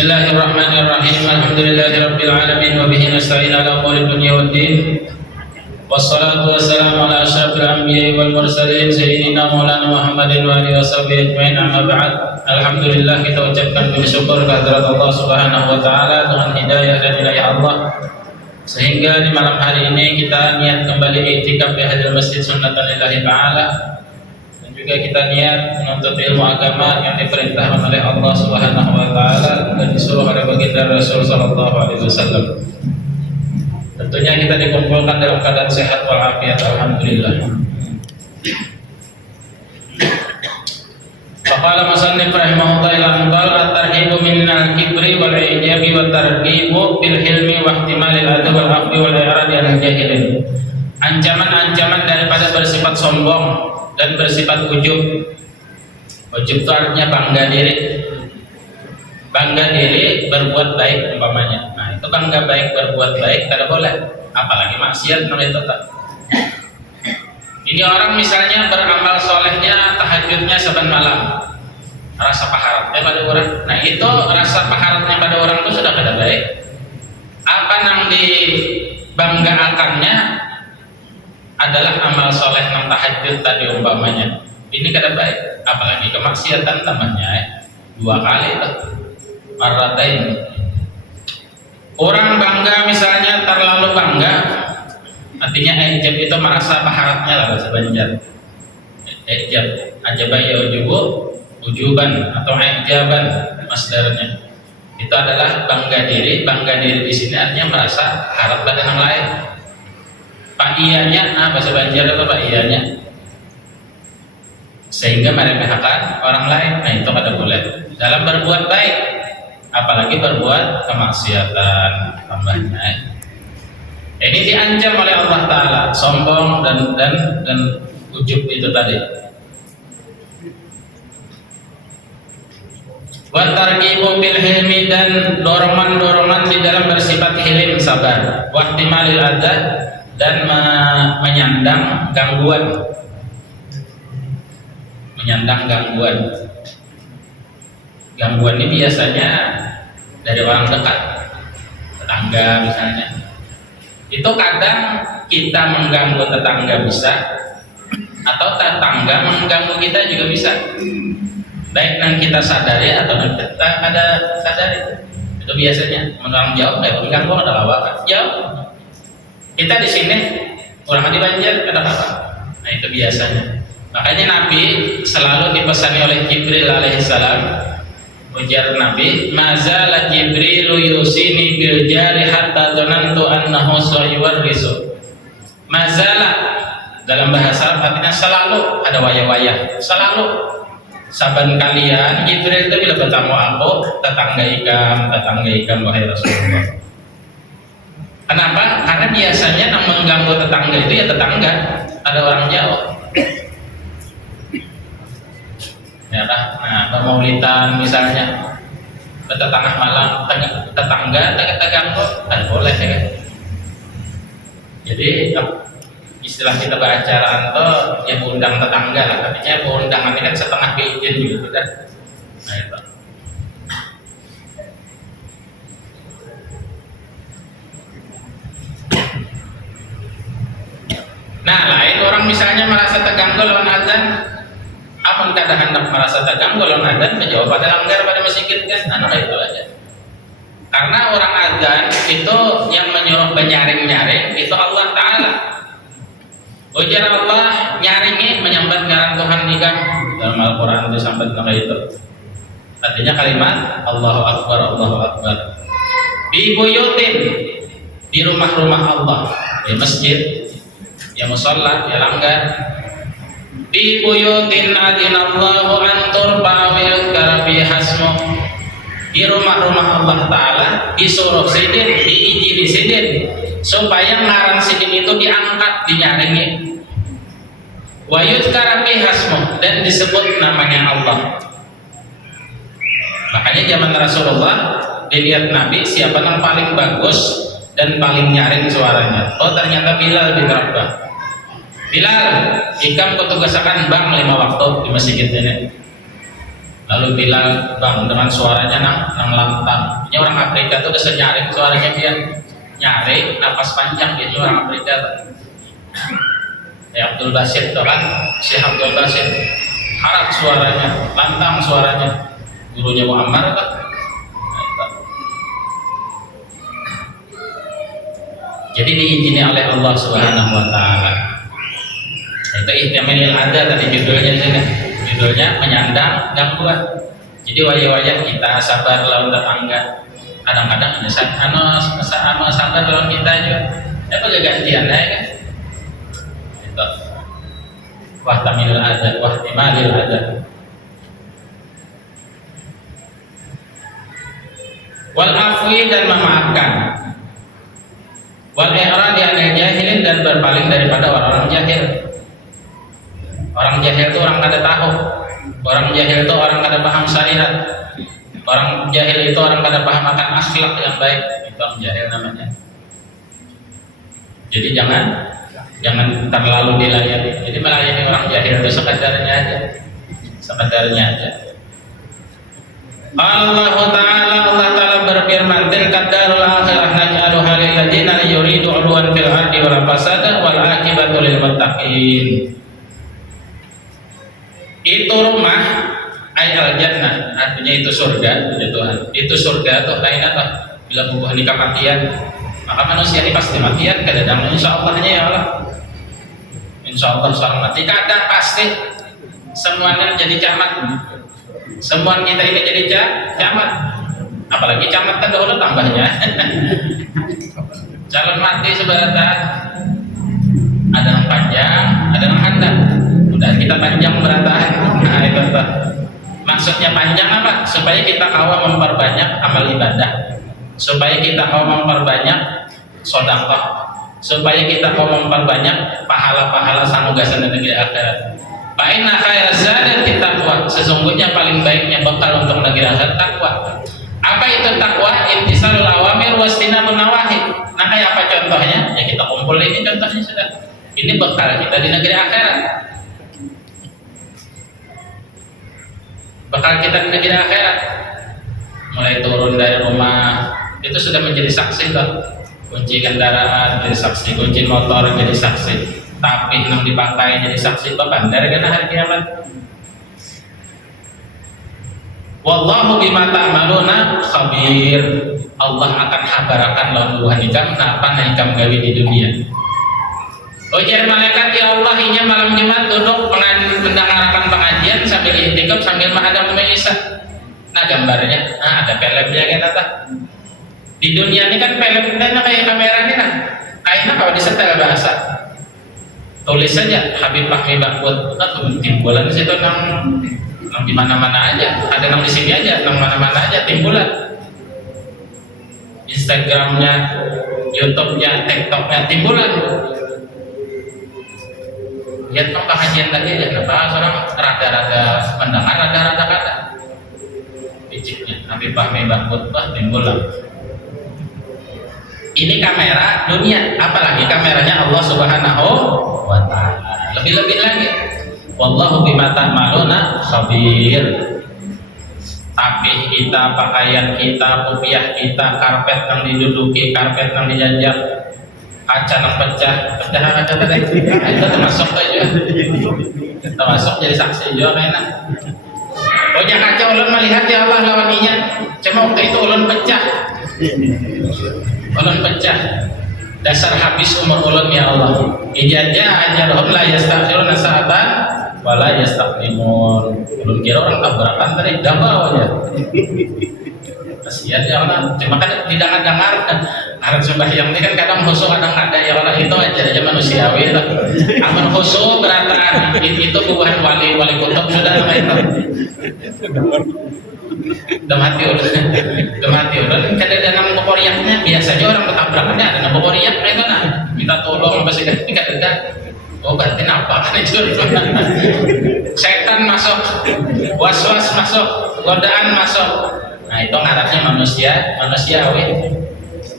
Bismillahirrahmanirrahim. Alhamdulillahirabbil alamin wa bihi nasta'in ala umuri dunya waddin. Wassalatu wassalamu ala asyrafil anbiya'i wal mursalin sayyidina Maulana Muhammadin wa alihi washabihi ajmain. Amma ba'd. Alhamdulillah, kita ucapkan puji syukur kehadirat Allah Subhanahu wa taala dengan hidayah dan inayah Allah sehingga di malam hari ini kita niat kembali iktikaf di hadil Masjid Sunnatan Lillahi Ta'ala, dan juga kita niat menuntut ilmu agama yang diperintahkan oleh Allah Subhanahu wa taala dan disuruh oleh baginda Rasul sallallahu alaihi wasallam. Tentunya kita dikumpulkan dalam keadaan sehat walafiat, alhamdulillah. Faqala musannif rahimahullah al-anqal at-tarhibu min al-kibri wal ijabi wat targhibu bil hilmi wa ihtimalil adab wal afwi wal i'radi al jahilin. Ancaman-ancaman daripada bersifat sombong dan bersifat ujub. Ujub itu artinya bangga diri. Bangga diri berbuat baik umpamanya. Nah, itu bangga baik berbuat baik tidak boleh. Apalagi maksiat itu tak. Ini orang misalnya beramal solehnya, tahajudnya saban malam, rasa paharatnya pada orang. Nah, itu rasa paharatnya pada orang itu sudah kada baik. Apa yang dibanggakannya adalah amal soleh nang tahajud tadi umpamanya. Ini kada baik. Apalagi kemaksiatan tambahnya dua kali tuh. Marratain. Orang bangga misalnya terlalu bangga, artinya ijab itu merasa paharatnya lah bahasa Banjar. Ijab, ajabaya ujuban atau ijaban masdarnya. Itu adalah bangga diri. Bangga diri di sini artinya merasa harap pada yang lain. Pak iyanya, bahasa Banjar itu pak iyanya. Sehingga meremehkan orang lain. Nah, itu kada boleh. Dalam berbuat baik, apalagi berbuat kemaksiatan tambahnya. Ini diancam oleh Allah Ta'ala, sombong dan ujub itu tadi. Wa targhibu bil hilmi, dan dorongan-dorongan di dalam bersifat hilim, sabar. Wa ihtimalil adza, dan menyandang gangguan. Menyandang gangguan. Gangguan ini biasanya dari orang dekat, tetangga misalnya. Itu kadang kita mengganggu tetangga bisa, atau tetangga mengganggu kita juga bisa. Baik yang kita sadari atau yang kita ada sadari. Itu biasanya orang jauh kayak mengganggu ada lawakan jauh. Kita di sini orang di Banjar ada apa? Nah, itu biasanya. Makanya Nabi selalu dipesani oleh Jibril alaihissalam. Ujar Nabi, mazala Jibrilu yusini bil jari hatta dhanantu annahu sayuwarrisu. Mazala dalam bahasa Arab artinya selalu, ada wayah-wayah, selalu. Saban kalian Jibril itu bila bertemu aku, tetangga ikam wahai Rasulullah. Kenapa? Karena biasanya yang mengganggu tetangga itu ya tetangga, ada orang jauh. Ya kan? Nah, pemaulidan misalnya tengah malam tetangga terganggu, kan boleh ya kan? Jadi istilah kita beracaraan tuh ya undang tetangga lah, artinya undangan ini kan setengah izin gitu kan. Nah, itu. Nah, lain orang misalnya merasa terganggu lawan azan. Apa kada hendak merasa terganggu lawan adzan, menjawab pada langgar pada masjid kan, anak itu aja. Karena orang adzan itu yang menyuruh penyaring-nyaring itu Allah Ta'ala. Ujar Allah nyaringi menyambat ngaran Tuhan nikah dalam Al-Quran itu sampai nama itu. Artinya kalimat Allahu Akbar, Allahu Akbar. Di buyutin, di rumah-rumah Allah, di masjid, ya musalla, ya langgar. Di buyutin adinallahu an turfa wa yuzkara fi hasmuh. Di rumah-rumah Allah Ta'ala disuruh sidin, diizini sidin supaya ngaran sidin itu diangkat, dinyaringi. Wa yuzkara fi hasmuh, dan disebut namanya Allah. Makanya zaman Rasulullah dilihat Nabi siapa yang paling bagus dan paling nyaring suaranya. Oh, ternyata Bilal bin Rabah. Bilal, ikam kutugasakan bang 5 waktu di masjid ini. Lalu Bilal, bang, dengan suaranya nang lantang. Ini orang Afrika tuh bisa nyaring suaranya dia. Nyari, napas panjang gitu orang Afrika tuh. Ya Abdul Basit tuh kan, Syekh Abdul Basit. Harap suaranya, lantang suaranya. Gurunya Muhammad tuh. Jadi diizini oleh Allah Subhanahu wa taala. Itu ihtimalil ada tadi judulnya juga. Judulnya menyandang gangguan. Jadi wajah-wajah kita sabar lawan tetangga. Kadang-kadang ada sabar lawan kita juga. Itu gantian ya kan. Itu. Wahtamilul ada, wahtimalil ada. Wal afwi dan memaafkan. Wal i'radi anil jahilin dan berpaling daripada orang-orang jahil. Orang jahil itu orang kada tahu. Orang jahil itu orang kada paham syariat. Orang jahil itu orang kada paham akan akhlak yang baik. Itu orang jahil namanya. Jadi jangan terlalu dilayani. Jadi melayani orang jahil itu sekadarnya aja. Sekadarnya aja. Allah Ta'ala berfirman, tilka darul akhirah naj'aluha lil ladzina yuridu 'uluwan fil ardi wal fasada wal 'aqibatu lil muttaqin. Itu rumah al jannah, artinya itu surga, puji Tuhan. Itu surga tuh lain apa? Bila bubuh nikah matian, maka manusia ini pasti matian kadang insyaallah-nya ya Allah. Insyaallah seorang mati kada pasti semuanya jadi camat. Semua kita ini jadi camat. Apalagi camat kan dahulu tambahnya. Calon mati sebarata ada yang panjang, ada yang handap. Udah kita panjang berataan. Nah itu apa? Maksudnya panjang apa? Supaya kita kawan memperbanyak amal ibadah, supaya kita kawan memperbanyak sedekah, supaya kita kawan memperbanyak pahala-pahala sanugasan dan negeri akhirat. Fa'inna khairaz zadi taqwa. Sesungguhnya paling baiknya bekal untuk negeri akhirat takwa. Apa itu takwa? Intisalul awamir wastinabun nawahi. Nah kayak apa contohnya? Ya kita kumpul ini contohnya sudah. Ini bekal kita di negeri akhirat. Bekal kita di negeri akhirat. Mulai turun dari rumah itu sudah menjadi saksi tuh. Kunci kendaraan jadi saksi, kunci motor jadi saksi. Tapi yang dipakai jadi saksi itu bandar karena hari kiamat. Wallahu bima ta'maluna khabir. Allah akan habarakan lawan Tuhan ikam napa ikam gawe di dunia. Ujar malaikat, ya Allah, inya malam Jumat duduk mendengarkan pengajian sambil intikam sambil menghadap Isa. Nah gambarnya, nah ada filmnya kan apa? Di dunia ini kan filmnya kayak kamera ini nah. Kayaknya kalau disetel bahasa. Tulis saja Habib Fahmi Bakbut, timbulan di situ nang di mana-mana aja, ada nang di sini aja, nang mana-mana aja timbulan. Instagramnya, YouTube-nya, TikTok-nya timbulan. Lihat dong pengajian tadi aja, kenapa orang rada-rada mendengar, rada-rada kata. Piciknya Habib Fahmi Bakbut timbulan. Ini kamera dunia, apalagi kameranya Allah Subhanahu wa ta'ala. Lebih-lebih lagi, wallahu bima ta'maluna khabir. Tapi kita, pakaian kita, kopiah kita, karpet yang diduduki, karpet yang dijajak, kaca yang pecah tadi. Itu termasuk aja. Termasuk jadi saksi juga kayaknya. Pokoknya kaca ulun melihat ya Allah lawaninya. Cuma waktu itu ulun pecah. Ulun pecah. Dasar habis umur ulun ya Allah. Ijazah ajaluhum la yastakhiruna sa'atan wa la yastaqdimun. Ulun kira orang tabrakan tadi dabau aja. Kasihan ya Allah. Cuma kan tidak dengar harus sembahyang ini kan kadang khusyuk kadang ada ya Allah, itu aja manusiawi lah. Aman khusyuk berataan itu bukan wali kutub sudah nama itu. Demati udah kada ada nama pokoriaknya, biasanya orang ketabrakannya ada nama pokoriak mereka nah minta tolong pasti kada ada. Oh berarti apa kan itu? Setan masuk, was-was masuk, godaan masuk. Nah itu ngarannya manusiawi.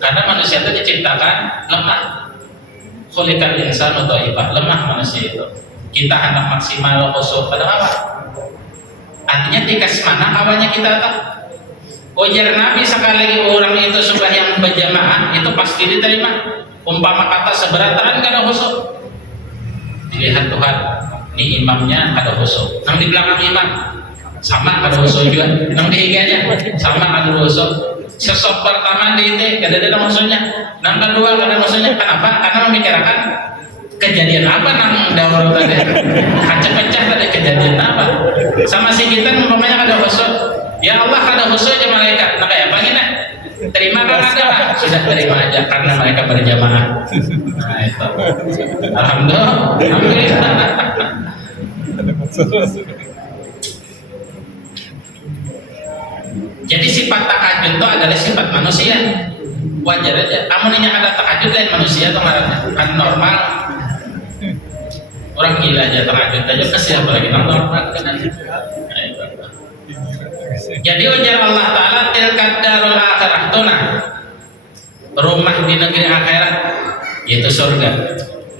Karena manusia itu diciptakan lemah. Khuliqal insanu dhaifan, lemah manusia itu. Kita hendak maksimal khusyuk pada apa? Artinya tikas mana kawannya kita tak? Ujar Nabi sekali orang itu sembahyang berjamaah itu pasti diterima. Umpama kata seberatan kada khusyuk. Dilihat Tuhan, ini imamnya kada khusyuk. Nang di belakang imam sama kada khusyuk juga. Nang di higanya sama kada khusyuk. Sesok pertama di itu kada ada khusyuknya. Nang kedua kada khusyuknya. Kenapa? Karena memikirkan kejadian apa nang daur tadi. Pecah tadi kejadian apa? Sama si kita umpamanya kada khusyuk. Ya Allah kada khusyuk aja malaikat. Nah kayak apa gini? Terima kan ada lah. Sudah terima aja karena mereka berjamaah. Nah itu. Alhamdulillah. Jadi sifat tahajud itu adalah sifat manusia. Wajar aja. Amunnya ada tahajud lain manusia atau marahnya kan normal. Orang gila aja tahajud aja kasih apalagi normal kan. Jadi ujar Allah Ta'ala tilkad darul akhirah tunah, rumah di negeri akhirat yaitu surga.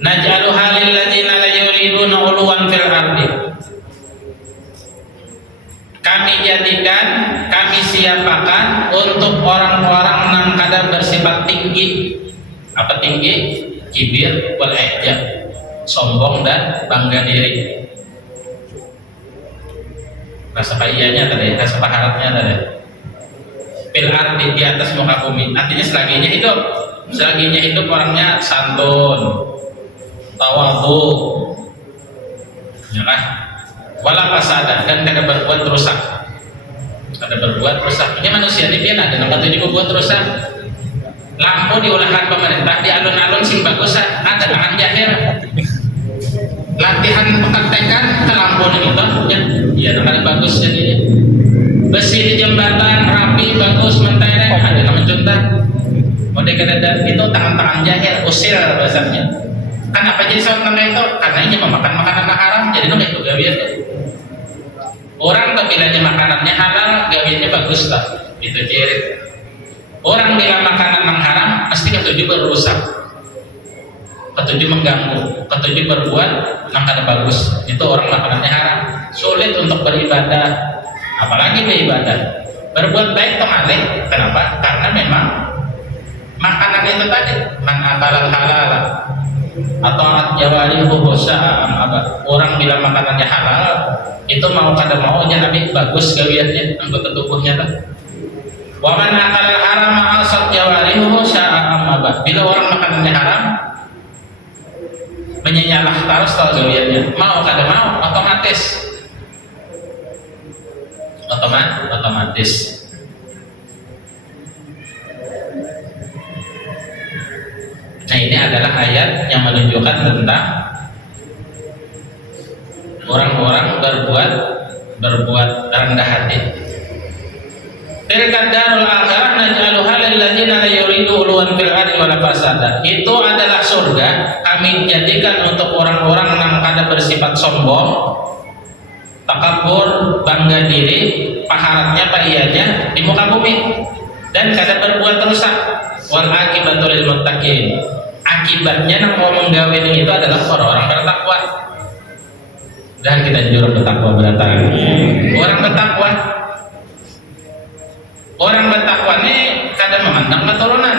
Naj'aluha lil ladzina la yuriduna uluwan fil ardi. Kami jadikan, kami siapakan untuk orang-orang yang kada bersifat tinggi. Apa tinggi? Kibir wal ijab, sombong dan bangga diri. Rasa kayanya tadi, rasa paharatnya tadi. Fil ardi, di atas muka bumi. Artinya selaginya hidup orangnya santun, tawadhu, ya kan? Wala fasada, dan kada berbuat rusak. Kada berbuat rusak. Ini manusia ini biar ada nang juga buat rusak. Lampu diulahkan pemerintah di alun-alun sing bagus ada tangan jahir. Latihan praktekan ke lampu itu ya kali bagus jadinya. Besi di jembatan rapi bagus mentereng ada yang mencontoh. Mode kada itu tangan-tangan jahil usil bahasanya. Kenapa jadi soal nama itu? Karena ini memakan makanan haram jadi nama itu gawian. Orang kebilanya makanannya halal gawiannya bagus lah itu ciri. Orang bilang makanan yang haram pasti ketujuh berusak, ketujuh mengganggu, ketujuh berbuat yang kada bagus. Itu orang makanannya haram, sulit untuk beribadah, apalagi beribadah. Berbuat baik temalih, kenapa? Karena memang makanan itu tadi man akalal halal atau jawarihu apa orang bilang makanannya halal itu mau kada mau aja nabi bagus gawiannya anggota tubuhnya tak. Wa man akalal haram asat jawarihu apa bila orang makanannya haram menyenyalah terus tahu gawiannya mau kada mau otomatis. Nah ini adalah ayat yang menunjukkan tentang orang-orang berbuat rendah hati. Tilkad darul akhirah naj'aluha lil ladzina la yuridu uluwan fil ardi wala fasada. Itu adalah surga kami jadikan untuk orang-orang yang kada bersifat sombong, takabur, bangga diri, paharatnya paiyanya di muka bumi dan kada berbuat rusak. Wal akibatul lil muttaqin. Akibatnya nang mau menggawe itu adalah orang-orang bertakwa. Dan kita jujur bertakwa beratan. Orang bertakwa ini kada memandang keturunan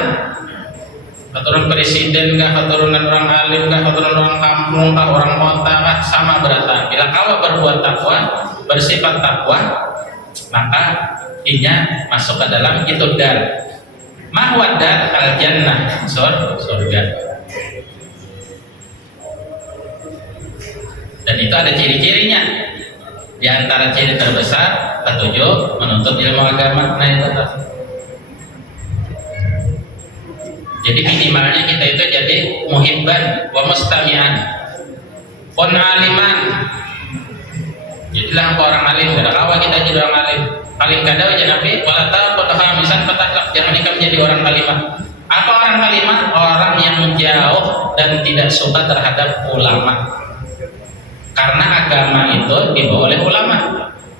presiden kah, keturunan orang alim kah, keturunan orang kampung kah, orang kota kah, sama beratan. Bila kau berbuat takwa, bersifat takwa, maka inya masuk ke dalam itu dar. Mahwadat al jannah, surga. Dan itu ada ciri-cirinya. Di antara ciri terbesar ketujuh menuntut ilmu agama. Nah itu tak. Jadi minimalnya kita itu jadi muhibban wa mustami'an, pun aliman. Jadilah orang alim. Kada kawa kita jadi orang alim. Paling kada aja Nabi wala ta'qud khamisan fataklak, jangan ikam jadi orang kalimah. Apa orang kalimah? Orang yang jauh dan tidak suka terhadap ulama. Karena agama itu dibawa oleh ulama.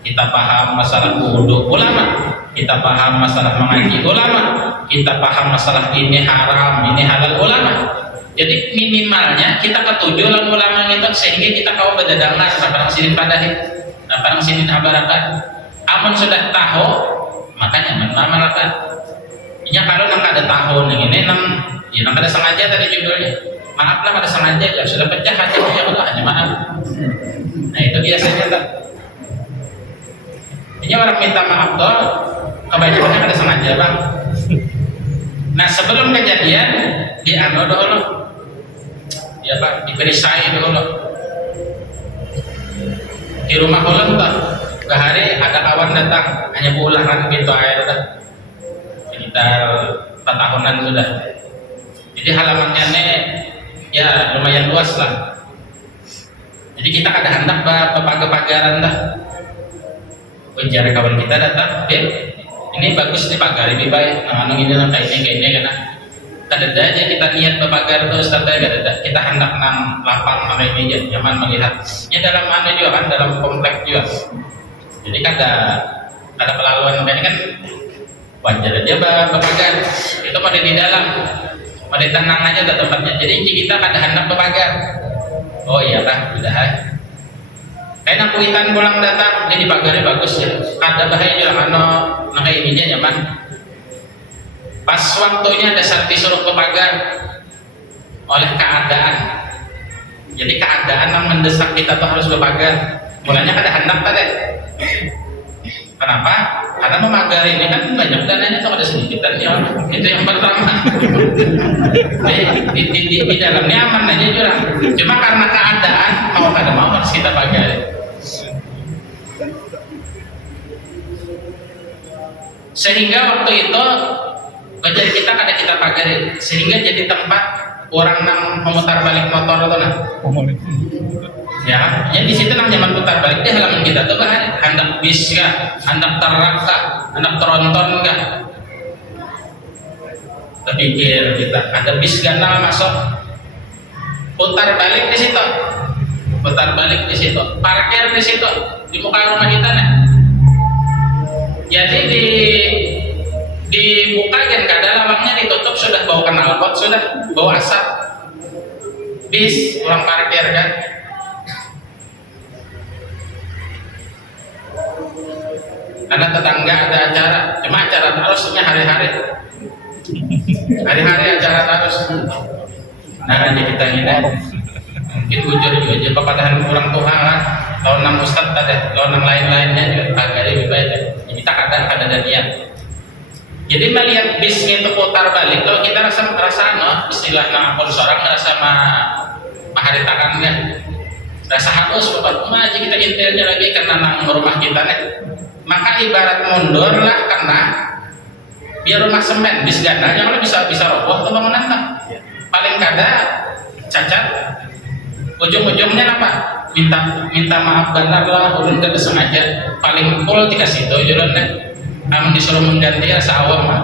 Kita paham masalah wudu ulama, kita paham masalah mengaji ulama, kita paham masalah ini haram, ini halal ulama. Jadi minimalnya kita ketujuh ulama itu sehingga kita kau berdadangan sama sirin padahi. Nah, parang sinin abarakan. Amun sudah tahu, makanya menamalakan. Inya kalau nang kada tahu nih ini nang kada sengaja tadi judulnya. Maaf lah kada sengaja ya sudah pecah aja ya Allah hanya maaf. Nah itu biasanya tak. Ini orang minta maaf tuh kebanyakan kada sengaja bang. Nah sebelum kejadian dianu dulu, ya pak diperisai dulu. Di rumah ulang tuh, sehari ada kawan datang hanya pulang kan pintu air udah sekitar 4 tahunan sudah. Jadi halamannya nih ya lumayan luas lah. Jadi kita kada hendak pagagaran dah. Ujar kawan kita datang, ini bagus nih pagar lebih baik. Nah, ini kayak ini karena kada aja kita niat pagar terus tanda kada. Kita hendak nang lapang pakai meja nyaman melihat. Ya dalam mana juga kan dalam komplek juga. Jadi kada pelaluan ini kan wajar aja pagar. Itu pada di dalam. Pada tenang aja ke tempatnya. Jadi kita kada hendak pagar. Oh iya lah, udah. Kayak kuitan pulang datang, jadi pagarnya bagus ya. Ada bahaya juga karena ininya nyaman. Pas waktunya dasar disuruh ke pagar oleh keadaan. Jadi keadaan yang mendesak kita tuh harus ke pagar. Mulanya kada hendak tadi. Kenapa? Karena memagar ini kan banyak dananya tuh ada sedikitan ya. Itu yang pertama. Di dalamnya aman aja jurang. Cuma karena keadaan mau kada mau harus kita pagar. Sehingga waktu itu bajar kita kada kita pagarin, sehingga jadi tempat orang yang memutar balik motor itu nah. Ya, jadi di situ nang nyaman putar balik di halaman kita tuh kan hendak bis kah, hendak terak kah, hendak tronton kah. Terpikir kita ada bis ganal masuk, putar balik di situ, putar balik di situ, parkir di situ di muka rumah kita nah. Jadi dibuka kan kada lawangnya ditutup sudah bau knalpot sudah bau asap bis orang parkir kan. Karena tetangga ada acara, cuma acara terusnya hari-hari acara terus. Nah aja kita ini mungkin bujur juga kepadahan orang tua kan lawan nang ustad ada lawan nang lain-lainnya juga agak lebih baik kan. Kita kadang ada niat. Jadi melihat bisnya itu putar balik, kalau kita rasa istilah nang akun seorang rasa maharitakan kan, rasa harus bapak rumah aja kita intilnya lagi karena nang rumah kita nih. Maka ibarat mundur lah karena biar rumah semen bis gandanya kalau bisa roboh tuh bangunan tak. Paling kada cacat. Ujung-ujungnya apa? Minta maaf benar lah, ulun kada sengaja. Paling full dikasih itu jualannya. Namun disuruh mengganti rasa awam mah.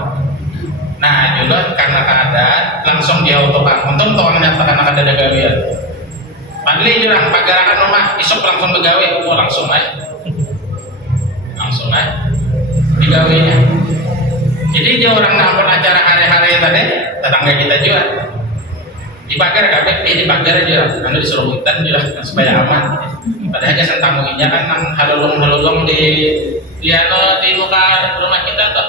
Nah jualan karena keadaan langsung dia otokan. Untung tuh menyatakan ada gawian. Padahal jualan pagarakan rumah isok langsung begawe, langsung aja digawinya. Jadi dia orang nampun acara hari-hari tadi tetangga kita juga dipagar kabeh dipagar aja anu disuruh hutan juga supaya aman. Padahal kesan tamunya kan nang halulung di muka rumah kita tuh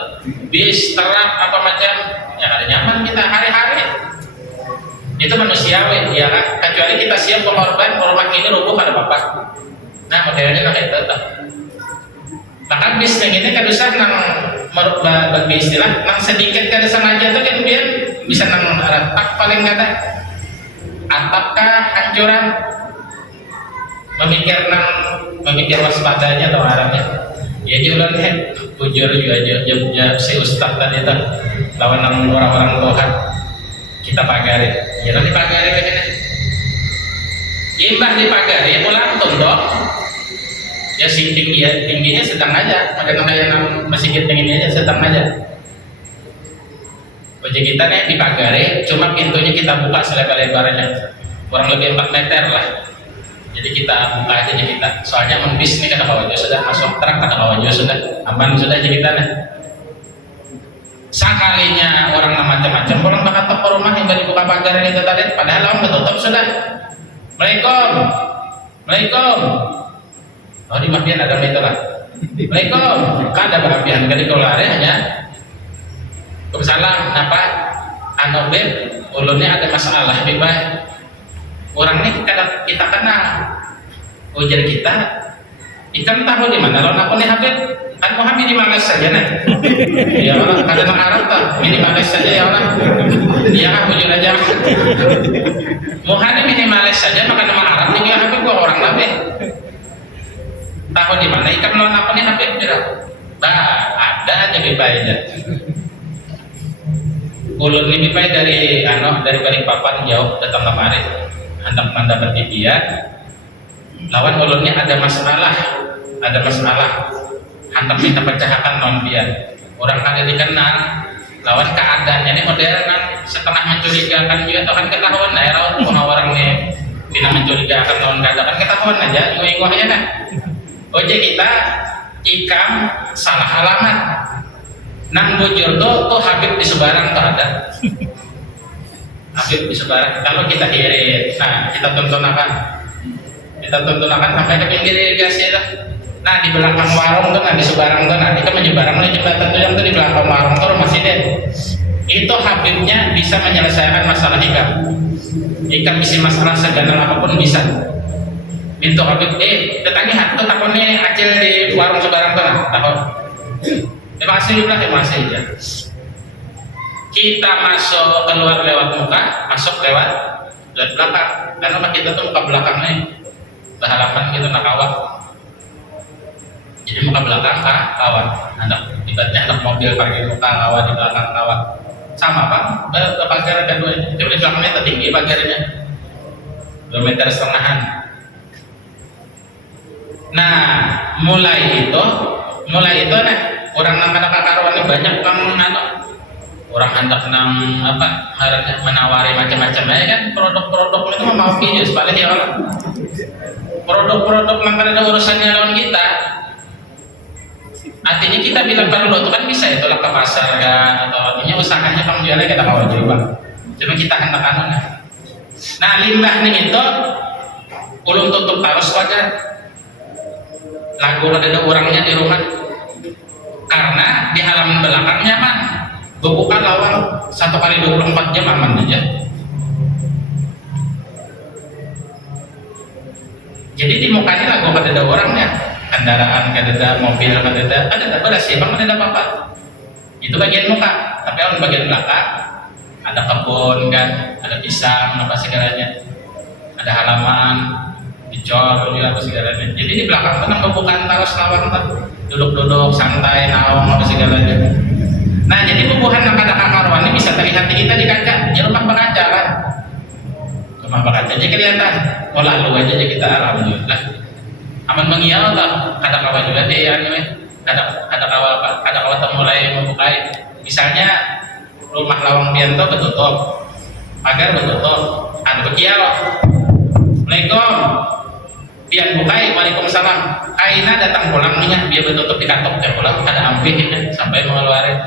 bis terap apa macam ya kada nyaman kita hari-hari. Itu manusiawi ya kan, kecuali kita siap pengorban rumah ini rubuh kada apa-apa. Nah modelnya kayak itu tuh. Bahkan bis yang ini kan usah nang bagi istilah nang sedikit kada sengaja tuh kan biar bisa nang retak paling kada atapkah hancuran memikir waspadanya atau arahnya ya jualan bujur juga aja si ustaz tadi itu lawan nang orang-orang Tuhan kita pagari ya nanti pagari begini imbah dipagari pulang tunduk ya sing tingginya sedang aja makanya kayak masih tingginya aja sedang aja. Wajah kita nih dipagari cuma pintunya kita buka selebar-lebarnya kurang lebih 4 meter lah. Jadi kita buka aja kita soalnya membis nih kata bawahnya sudah masuk terang kata bawahnya sudah aman sudah aja kita nih. Sekalinya orang macam-macam orang bakal ke rumah yang dibuka pagar itu tadi padahal orang ketutup sudah. Assalamualaikum Oh di Mahdian ada itulah. Assalamualaikum, kan ada berapian kali keluar hanya. Waalaikumsalam, apa? Anu beb, ulunnya ada masalah bebas. Orang ini kita kenal. Ujar kita, ikan tahu di mana? Lawan aku nih Habib, kan mau Habib di Malaysia saja nih. Ya Allah, ada orang Arab tak? Minimalis saja ya Allah. Iya kan, ujur aja. Mau Habib minimalis saja, makan orang Arab. Ini Habib gua orang Habib. Tahu di mana ikan lawan aku nih Habib? Bah, ada aja bebasnya. Ulun ini bebas dari Balikpapan jauh datang kemarin. Hendak mendapat tibian. Lawan ulunnya ada masalah, hendak minta pecahakan non biar orang kada dikenal, lawan keadaannya ini modern, setengah mencurigakan juga, atau kan ketahuan nah ya orangnya tidak mencurigakan non kada kan ketahuan aja, ingo aja nah. Oje kita ikam salah alamat, nang bujur tuh Habib di Sebarang tuh ada. Habib di Sebarang, kalau kita kirim, nah kita tonton apa? Kita tonton akan sampai ke pinggir irigasi lah. Nah di belakang warung tuh, nah di Sebarang tuh, nah kita menyebarang nih jembatan tuh yang tuh di belakang warung tuh rumah sini. Itu Habibnya bisa menyelesaikan masalah ikan bisa masalah segala apapun bisa. Minta Habib, tetangga tuh takonnya acil di warung Sebarang tuh, nah takon. Terima kasih lah, terima kasih ya. Kita masuk keluar lewat muka, masuk lewat belakang. Karena kita tuh muka belakangnya. Halaman kita nak kawat, jadi muka belakang kawat, ibaratnya anak mobil parkir muka kawat di belakang kawat, sama pak, pagar kedua, jadi belakangnya tertinggi pagarnya, 2,5 meter. Nah, mulai itu nah orang nang kada kakaruan banyak orang hendak nang menawari macam-macam ya kan, produk-produk itu mau video sebaliknya orang. Produk-produk yang ada urusannya lawan kita, artinya kita bilang perlu itu kan bisa itulah ke pasar kan, atau artinya usahanya penjualnya kita kawal juga, cuma kita hendak nah limbah nih itu ulun tutup harus wajar lagu ada orangnya di rumah, karena di halaman belakang nyaman, buka lawang 1 kali 24 jam aman aja. Jadi di mukanya lagu kada ada orangnya, kendaraan kada ada, mobil kada ada beras ya bang, kada ada apa-apa. Itu bagian muka, tapi kalau bagian belakang ada kebun kan, ada pisang apa segalanya, ada halaman, dicor juga apa segalanya. Jadi di belakang tuh bukan taruh lawang tuh, duduk-duduk santai, naong apa segalanya. Nah jadi bubuhan yang kada kakaruan ini bisa terlihat di kita di kaca, di rumah berkaca kan. Rumah berkaca aja kelihatan, mau lalu aja kita alhamdulillah. Aman mengiau tak, kada kawan juga deh kada kawan tak mulai membukai. Misalnya rumah lawang pianto betutup, pagar betutup, ada bekiau. Assalamualaikum, pian bukai, waalaikumsalam. Aina datang pulang nih, dia betutup di kantor dia pulang, kada ampih sampai mengeluarin.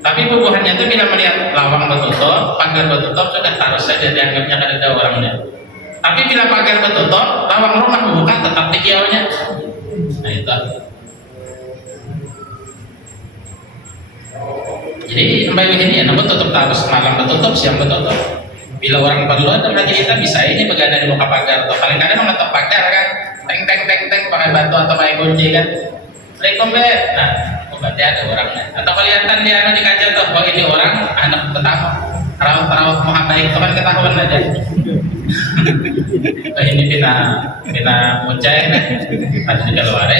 Tapi bubuhannya itu bila melihat lawang betutup, pagar betutup, sudah taruh saja dianggapnya kada ada orangnya. Tapi bila pagar betutup, lawang rumah buka tetap dikiaunya. Nah itu. Jadi sampai ini ya, namun tutup terus, malam betutup, siang betutup. Bila orang perlu ada lagi kita bisa ini begadang di muka pagar, atau paling kadang mengetok pagar kan, teng pakai batu atau pakai kunci kan. Assalamualaikum be. Nah, berarti ada orangnya. Atau kelihatan dia di kaca tuh, oh ini orang anak pertama. Raut-raut muhabaik itu kan ketahuan aja. Ini pina muncai kan, ada di keluar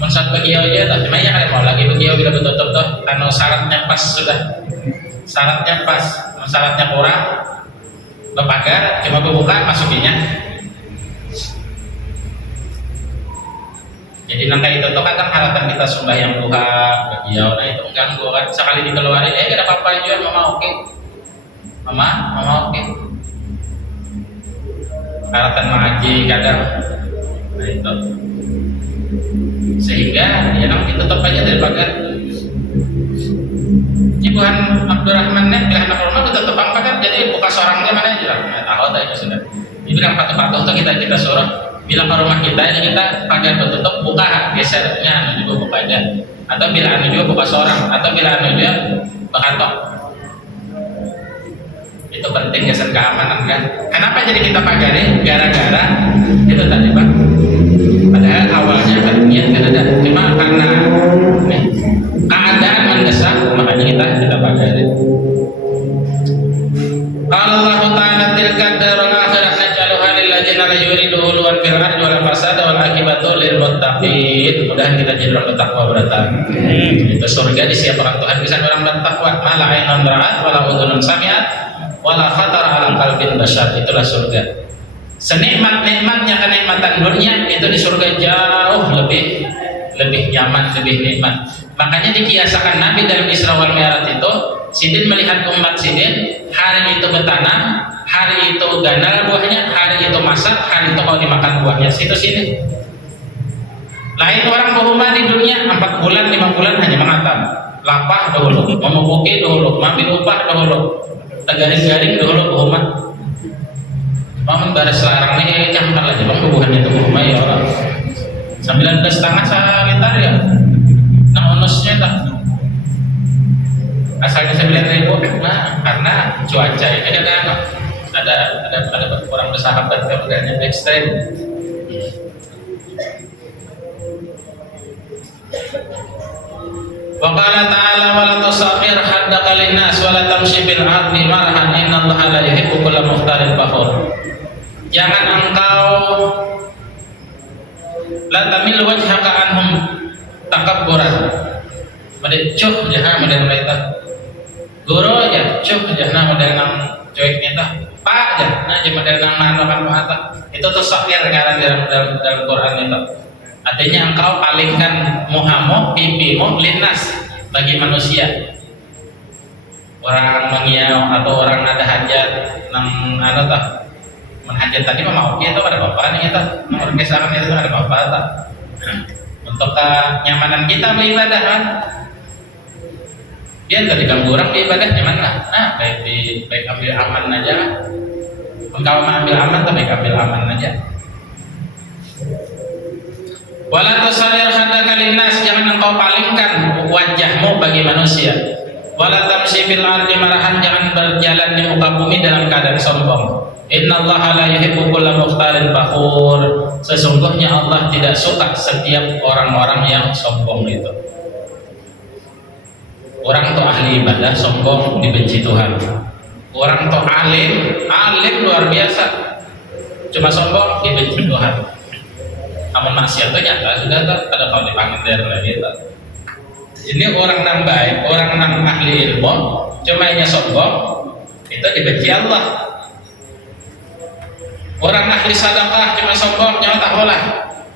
Monsat bagiau aja tuh, cuma ya kalau mau lagi bagiau bila betul-betul tuh, karena syaratnya pas sudah, syaratnya kurang, berpagar, cuma berbuka masukinnya. Jadi nangka itu tuh kadang harapan kita sudah yang buka bagiau, nah itu mengganggu kan. Sekali dikeluarin, gak apa-apa juga, mama oke, mama oke. Harapan mengaji kadang, nah itu. Sehingga ya nanti tetap aja dari pagar. Ibuhan Abdurrahman nih bilang anak rumah kita tetap pagar, jadi buka sorangnya mana aja. Nah, tahu tak itu sudah. Dibilang patuh-patuh tuh kita suruh Bila ke rumah kita ini kita pagar tertutup, buka gesernya anu juga buka aja. Atau bila anu juga buka seorang, atau bila anu juga bekatok. Itu penting kesan keamanan kan. Kenapa jadi kita pagari? Gara-gara itu tadi Pak. Padahal awalnya kan niat kan ada, cuma karena keadaan mendesak makanya kita pagari. Kalau Allah Ta'ala tilka darul akhirah naj'aluha lil ladzina la yuridu uluwan fil ardi wal fasada wal akibatu lil muttaqin. Mudah kita jadi orang bertakwa berarti. Itu surga disiapkan Tuhan bisa orang bertakwa. Mala ainun ra'at wala udhunun sami'at wala khatar ala qalbin bashar. Itulah surga. Senikmat-nikmatnya kenikmatan dunia itu di surga jauh lebih nyaman, lebih nikmat. Makanya dikiasakan Nabi dalam Isra wal Mi'raj itu, Sidin melihat umat Sidin, hari itu bertanam, hari itu ganal buahnya, hari itu masak, hari itu kalau dimakan buahnya. Situ sini. Lain orang berumah di dunia 4 bulan, 5 bulan hanya mengatam, lapah dahulu, memupuki dahulu, mengambil upah dahulu, tegaring-garing dahulu berumah. Paman baris larang nih campur aja bang bubuhan itu rumah ya orang 19 setengah sekitar ya nah onusnya tak asalnya 9.000 nah karena cuaca ini kan ada kurang bersahabat kemudian ekstrem. Wa qala ta'ala wa la tusakhir haddaka linnas wa la tamshi bil ardi marhan innallaha la yuhibbu kulla mukhtalin fakhur. Jangan engkau la tamil wajhaka anhum takabburan. Medecuh jangan model mereka. Guru ya cuh jangan model nang cueknya tah. Pak jangan nah model nang manokan mata. Itu tusakhir dalam Quran itu. Artinya engkau palingkan muhamu pipimu linnas bagi manusia. Orang mengiau atau orang ada hajat nang anu tah menghajat tadi mau itu pada bapak nih itu nomor kesamaan itu ada bapak tak untuk kenyamanan kita beribadah kan dia tadi ganggu orang beribadah nyaman lah baik ambil aman aja engkau mau ambil aman tapi ambil aman aja. Wala tusalir haddaka linnas, jangan engkau palingkan wajahmu bagi manusia. Wala tamshi fil ardi marahan, jangan berjalan di muka bumi dalam keadaan sombong. Innallaha la yuhibbu kulla mukhtalin fakhur. Sesungguhnya Allah tidak suka setiap orang-orang yang sombong itu. Orang tuh ahli ibadah sombong dibenci Tuhan. Orang tuh alim luar biasa cuma sombong dibenci Tuhan. Amun maksiat itu nyata sudah ada kalau dipanggil dari lagi itu. Ini orang nang baik, orang nang ahli ilmu, cuma ini sombong itu dibenci Allah. Orang ahli sedekah cuma sombong, jangan tak boleh.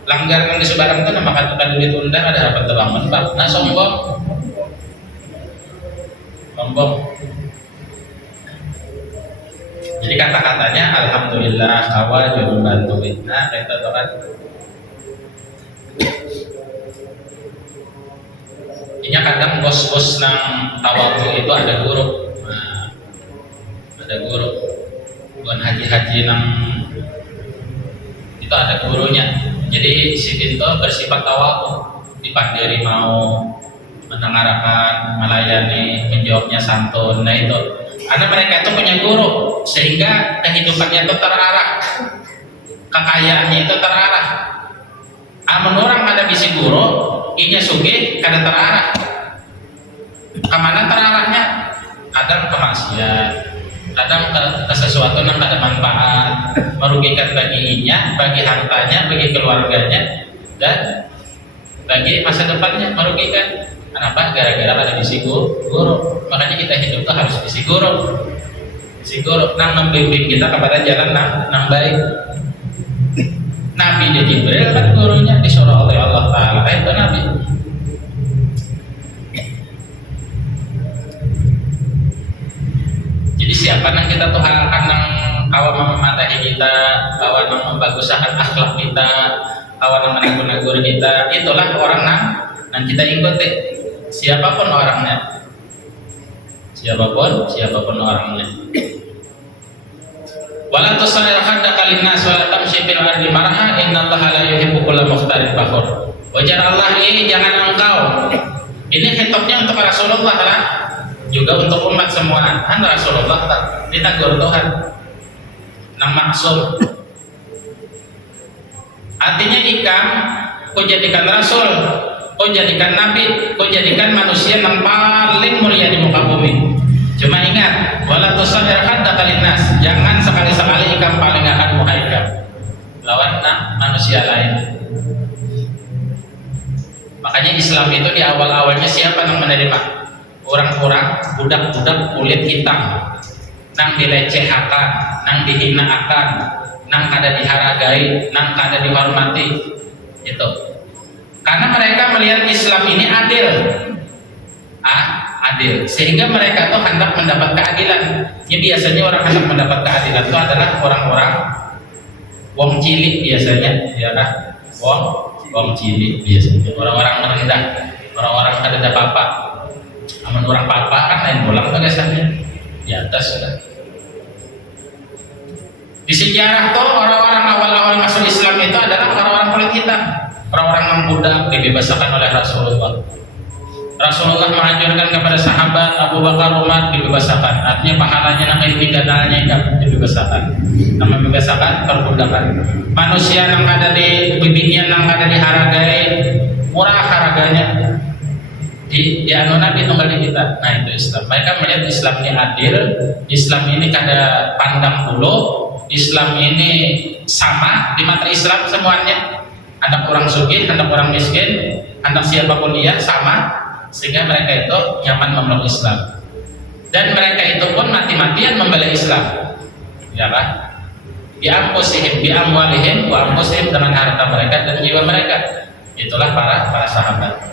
Langgar nang di sebarang itu nama katakan duit undang ada apa terbangun bab. Nah sombong. Jadi kata-katanya alhamdulillah awal juga bantuin. Nah kita doakan. Ini kadang bos-bos nang tawatu itu ada guru, bukan haji-haji nang itu ada gurunya. Jadi si itu bersifat tawatu, dipandiri mau mendengarkan, melayani, menjawabnya santun. Nah itu, karena mereka itu punya guru, sehingga kehidupannya itu terarah, kekayaannya itu terarah. Amun orang ada bisi guru, inya suge kada terarah. Kemana terarahnya? Kadang ke maksiat, kadang ke sesuatu yang kada manfaat, merugikan bagi inya, bagi hartanya, bagi keluarganya, dan bagi masa depannya merugikan. Kenapa? Gara-gara ada bisi guru. Makanya kita hidup itu harus bisi guru. Bisi guru nang membimbing kita kepada jalan nang baik. Nabi Jibril kan gurunya disuruh oleh Allah Ta'ala itu Nabi. Jadi siapa nang kita tuh akan nang kawan mematahi kita, kawan nang membagusakan akhlak kita, kawan nang menegur kita, itulah orang nang kita ikuti. Siapapun orangnya, siapapun orangnya. Wala tusalir haddaka linnas wala tamshi fil ardi maraha innallaha innallaha la yuhibbu kulla mukhtalin fakhur. Ujar Allah ini jangan engkau. Ini hitopnya untuk Rasulullah lah, juga untuk umat semua. Kan Rasulullah tak ditegur Tuhan. Nang maksud. Artinya ikam, kau jadikan Rasul, kau jadikan Nabi, kau jadikan manusia yang paling mulia di muka bumi. Cuma ingat, wala tusadir haddaka linnas. Jangan sekali-sekali ikam paling akan muhaikam lawan manusia lain. Makanya Islam itu di awal-awalnya siapa yang menerima? Orang-orang budak-budak kulit hitam, nang dilecehkan, nang dihinakan, nang kada dihargai, nang kada dihormati, itu. Karena mereka melihat Islam ini adil, adil, sehingga mereka tuh hendak mendapat keadilan. Ya biasanya orang hendak mendapat keadilan itu adalah orang-orang wong cilik biasanya, ya kan? Wong cilik biasanya, orang-orang merendah, orang-orang kada apa-apa. Amun orang papa kan lain bolang bagasannya di atas sudah. Di sejarah tuh orang-orang awal-awal masuk Islam itu adalah orang-orang kulit hitam, orang-orang yang budak dibebaskan oleh Rasulullah. Rasulullah menganjurkan kepada sahabat Abu Bakar, Umar dibebaskan. Artinya pahalanya nak ilmi gadalnya kan dibebaskan. Nama membebaskan perbudakan. Manusia yang ada di bibinian yang ada dihargai, murah harganya. Di anu Nabi tunggal di kita. Nah itu Islam. Mereka melihat Islam ini adil, Islam ini kada pandang bulu, Islam ini sama di mata Islam semuanya. Anak orang sugih, anak orang miskin, anak siapapun dia sama, sehingga mereka itu nyaman memeluk Islam. Dan mereka itu pun mati-matian membela Islam. Ya kan? Bi'amposihim, bi'amwalihim, wa'amposihim dengan harta mereka dan jiwa mereka. Itulah para sahabat.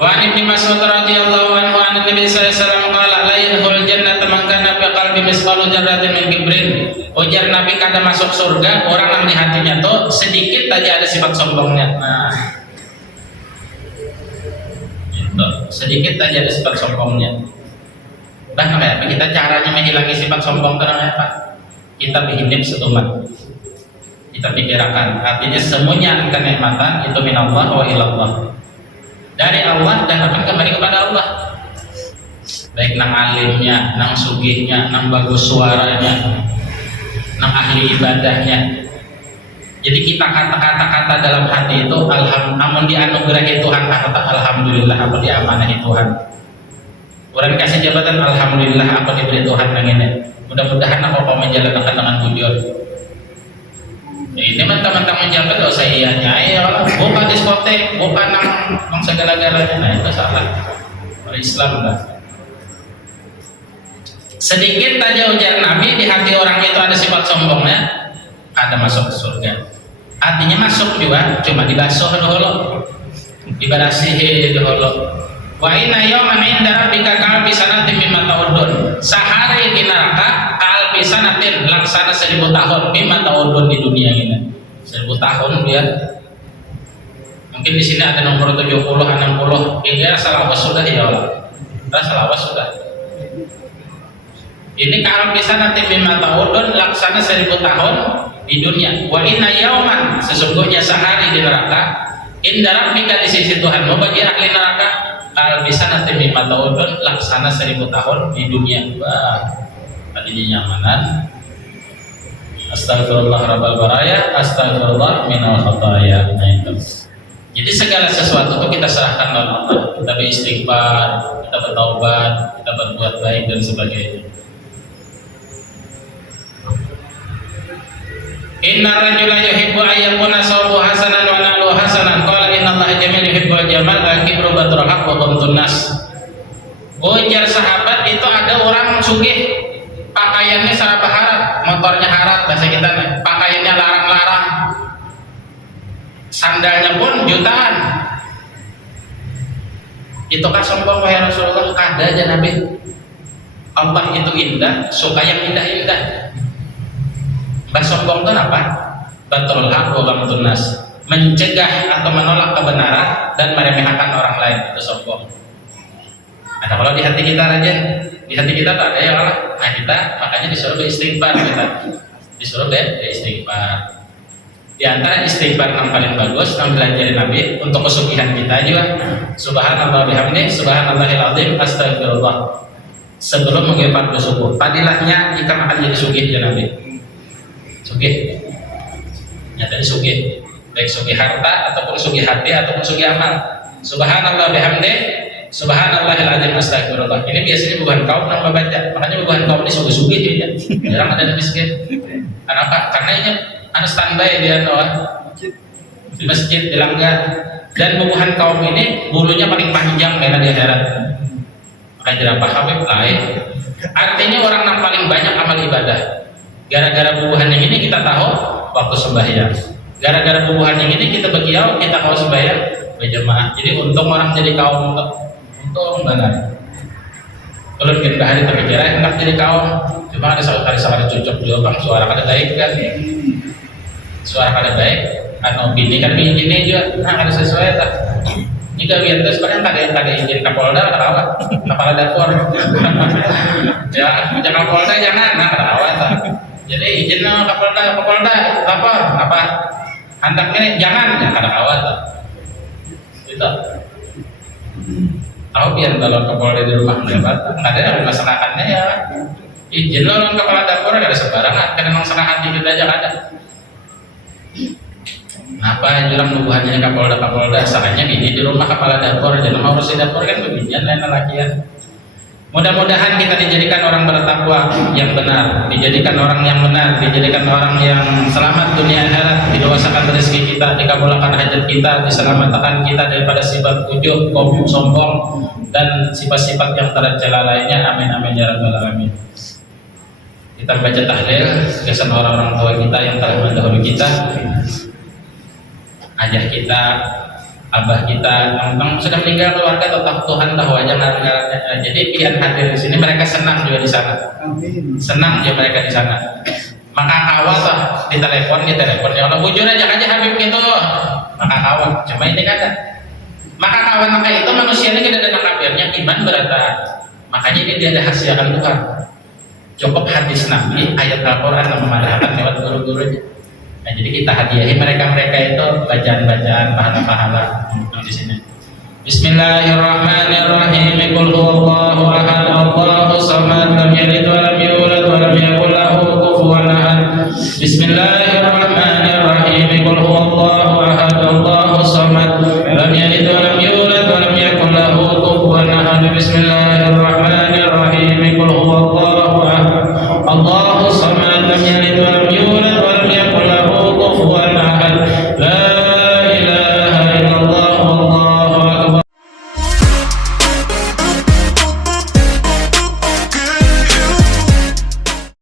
Wa an Ibnu Mas'ud radhiyallahu anhu an Nabi sallallahu alaihi wasallam qala la yadkhulul jannata man kana fi qalbi misqalu dzarratin min kibrin. Ujar Nabi kada masuk surga orang yang di hatinya tuh sedikit aja ada sifat sombongnya. Nah, itu sedikit aja ada sifat sombongnya. Bah kayak kita caranya menghilangi sifat sombong terang apa? Kita berhidup setuman. Kita pikirkan artinya semuanya kenikmatan itu minallah wa ilallah. Dari Allah dan akan kembali kepada Allah. Baik nang alimnya, nang sugihnya, nang bagus suaranya, nang ahli ibadahnya. Jadi kita kata-kata dalam hati itu namun dianugerahi Tuhan kata alhamdulillah aku diamanahi Tuhan. Orang kasih jabatan alhamdulillah aku diberi Tuhan yang ini. Mudah-mudahan aku mau menjalankan dengan jujur. Ini teman-teman menjabat dosa iya nyai kalau bukan diskotek, bukan nang segala-galanya, nah itu salah. Orang Islam lah. Sedikit aja ujar Nabi di hati orang itu ada sifat sombongnya, ada masuk ke surga. Artinya masuk juga, cuma dibasuh dulu, dibarasihi dulu. Wa inna yawman inda rabbika ka'alfi sanatin mimma ta'udun. Sehari di neraka ka'alfi sanatin laksana 1000 tahun mimma ta'udun di dunia ini. 1000 tahun dia. Mungkin di sini ada nomor 70, 60. Ini salawas sudah ya Allah. Salawas sudah. Ini ka'alfi sanatin mimma ta'udun laksana 1000 tahun di dunia. Wa inna yawman sesungguhnya sehari di neraka inda rabbika di sisi Tuhanmu bagi ahli neraka bisa nanti mimma ta'udun laksana 1000 tahun di dunia. Wah, tadi nyamanan. Astagfirullah rabbal baraya, astagfirullah minal khataya. Nah itu. Jadi segala sesuatu itu kita serahkan kepada Allah. Kita beristighfar, kita bertaubat, kita berbuat baik dan sebagainya. Inna rajula yuhibbu ayyakuna sawbu hasanan wa na'lu hasanan. Qala innallaha jamil yuhibbul jamal al-kibru batrul haq wa ghamtun nas. Ujar sahabat itu ada orang sugih, pakaiannya serba harat, motornya harat bahasa kita nih. Pakaiannya larang-larang. Sandalnya pun jutaan. Itu kan sombong wahai Rasulullah, kada aja Nabi. Allah itu indah, suka yang indah-indah. Bah sombong itu apa? Batrul haq wa ghamtun nas. Mencegah atau menolak kebenaran dan meremehkan orang lain, itu sombong. Ada kalau di hati kita aja, di hati kita tuh ada ya Allah. Nah kita makanya disuruh beristighfar kita, disuruh beristighfar. Di antara istighfar yang paling bagus yang belajarin Nabi untuk kesugihan kita juga. Subhanallah bihamdi, subhanallahil azim, astagfirullah. Sebelum mengikat bersyukur, fadilahnya jika makan jadi sugih ya Nabi. Sugih, nyatanya sugih, baik sugih harta ataupun sugih hati ataupun sugih amal. Subhanallah bihamdi, subhanallahil azim, astagfirullah. Ini biasanya bukan kaum yang membaca, makanya bukan kaum ini sugih-sugih ya. Jarang ada yang miskin. Kenapa? Karena ini anu standby dia di masjid, di langgar. Dan bubuhan kaum ini bulunya paling panjang karena di akhirat. Maka jerapah Habib lain. Artinya orang yang paling banyak amal ibadah. Gara-gara bubuhan yang ini kita tahu waktu sembahyang. Gara-gara bubuhan yang ini kita begiau, kita tahu sembahyang berjamaah. Jadi untung orang jadi kaum, untung banget. Kalau mungkin bahari terkira enak jadi kaum. Cuma ada sekali cocok juga bang, suara kada baik kan. Suara kada baik, anu bini kan ini juga, nah kada sesuai tak. Jika biar terus kadang kada izin Kapolda, kada awat, kepala dapur. Ya, jangan Kapolda jangan, nah kada awat tak. Jadi izin Kapolda, lapor apa? Handaknya jangan, ya kada awat tak. Itu. Tahu biar kalau Kapolda di rumah mendapat, kada ada masalahnya ya. Izin lo orang kepala dapur kada sembarangan, kada masalah hati kita aja kada. Apa jurang nubuhannya Kapolda salahnya bini di rumah kepala dapur aja mau urusin dapur kan beginian lain laki ya. Mudah-mudahan kita dijadikan orang bertakwa yang benar, dijadikan orang yang benar, dijadikan orang yang selamat dunia akhirat, diluaskan rezeki kita, dikabulkan hajat kita, diselamatkan kita daripada sifat ujub, sombong dan sifat-sifat yang tercela lainnya. Amin amin ya rabbal alamin. Kita baca tahlil kesan orang-orang tua kita yang telah mendahului kita, ayah kita, abah kita, yang sudah meninggal keluarga tetap Tuhan tahu aja ngarannya. Jadi pilihan hadir di sini mereka senang juga di sana. Senang juga mereka di sana. Maka kawal tuh di telepon ya Allah bujur aja Habib gitu. Maka kawal, cuma ini kata. Maka kawan maka itu manusia ini tidak ada kafirnya, iman berat. Makanya ini dia ada hasiakan Tuhan. Cukup hadis Nabi, ayat Al-Quran yang memadahkan lewat guru-gurunya. Nah, jadi kita hadiahi mereka itu bacaan-bacaan pahala-pahala di sini. Bismillahirrahmanirrahim. Qul huwallahu ahad, Allahus samad, lam yalid wa lam yulad wa lam yakul lahu kufuwan ahad. Bismillahirrahmanirrahim. Qul huwallahu ahad, Allahus samad, lam yalid wa lam yulad wa lam yakul lahu kufuwan ahad. Bismillahirrahmanirrahim. Qul huwallahu ahad, Allahus samad, lam yalid wa lam